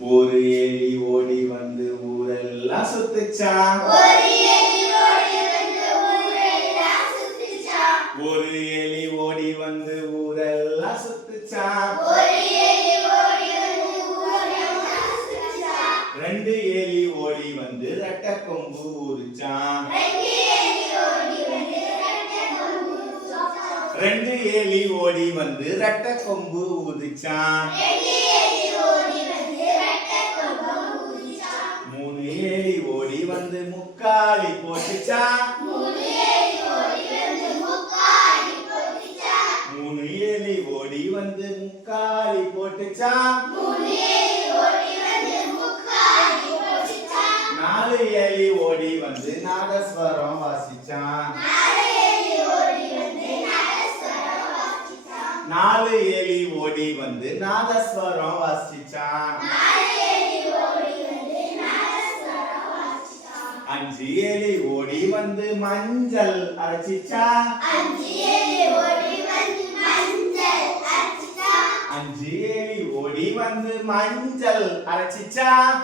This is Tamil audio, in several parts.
ஒரு எலி ஓடி வந்து ஊரெல்லாம் சுத்துச்சான். ஒரு எலி ஓடி வந்து ஊரெல்லாம் சுத்துச்சான். ரெண்டு எலி ஓடி வந்து ரெட்டை கொம்பு ஊதிச்சான். ரெண்டு எலி ஓடி வந்து ரெட்டை கொம்பு ஊதிச்சான். மூணு எலி ஓடி வந்து முக்காலி போட்டுச்சான். மூணு எலி ஓடி வந்து முக்காலி போட்டுச்சான். நாலு எலி ஓடி வந்து நாதஸ்வரம் வாசிச்சான். நாலு எலி ஓடி வந்து நாதஸ்வரம் வாசிச்சான். அஞ்சு எலி ஓடி வந்து மஞ்சள் அரைச்சிச்சான். அஞ்சு எலி ஓடி வந்து மஞ்சள் அரைச்சிச்சான்.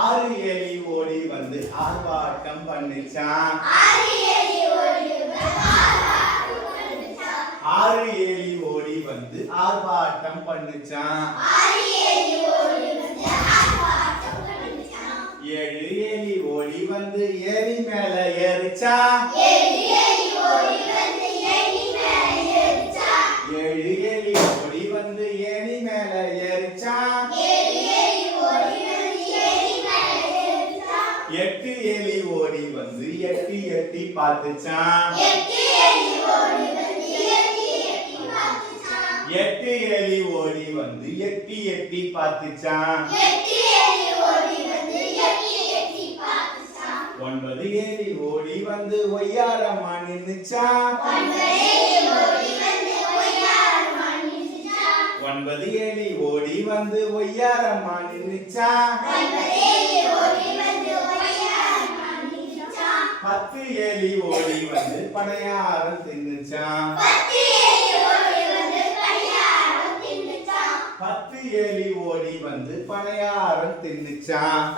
ஆறு எலி ஓடி வந்து ஆர்ப்பாட்டம் பண்ணிச்சான். ஆறு எலி ஓடி வந்து ஆர்ப்பாட்டம் பண்ணிச்சான். ஏழு எலி ஓடி வந்து ஏரி மேல ஏறிச்சான். ஏழு எலி ஓடி வந்து ஏரி மேல ஏறிச்சான். எட்டு எலி ஓடி வந்து எட்டி எட்டி பார்த்துச்சான். எட்டு எலி ஓடி வந்து எட்டி எட்டி பார்த்துச்சான். ஒன்பது எலி ஓடி வந்து ஒய்யாரமா நின்னுச்சான். ஒன்பது எலி ஓடி வந்து ஒய்யாரமா நின்னுச்சான். பத்து எலி ஓடி வந்து பனையாரம் தின்னுச்சான். பத்து எலி ஓடி வந்து பனையாரம் தின்னுச்சான்.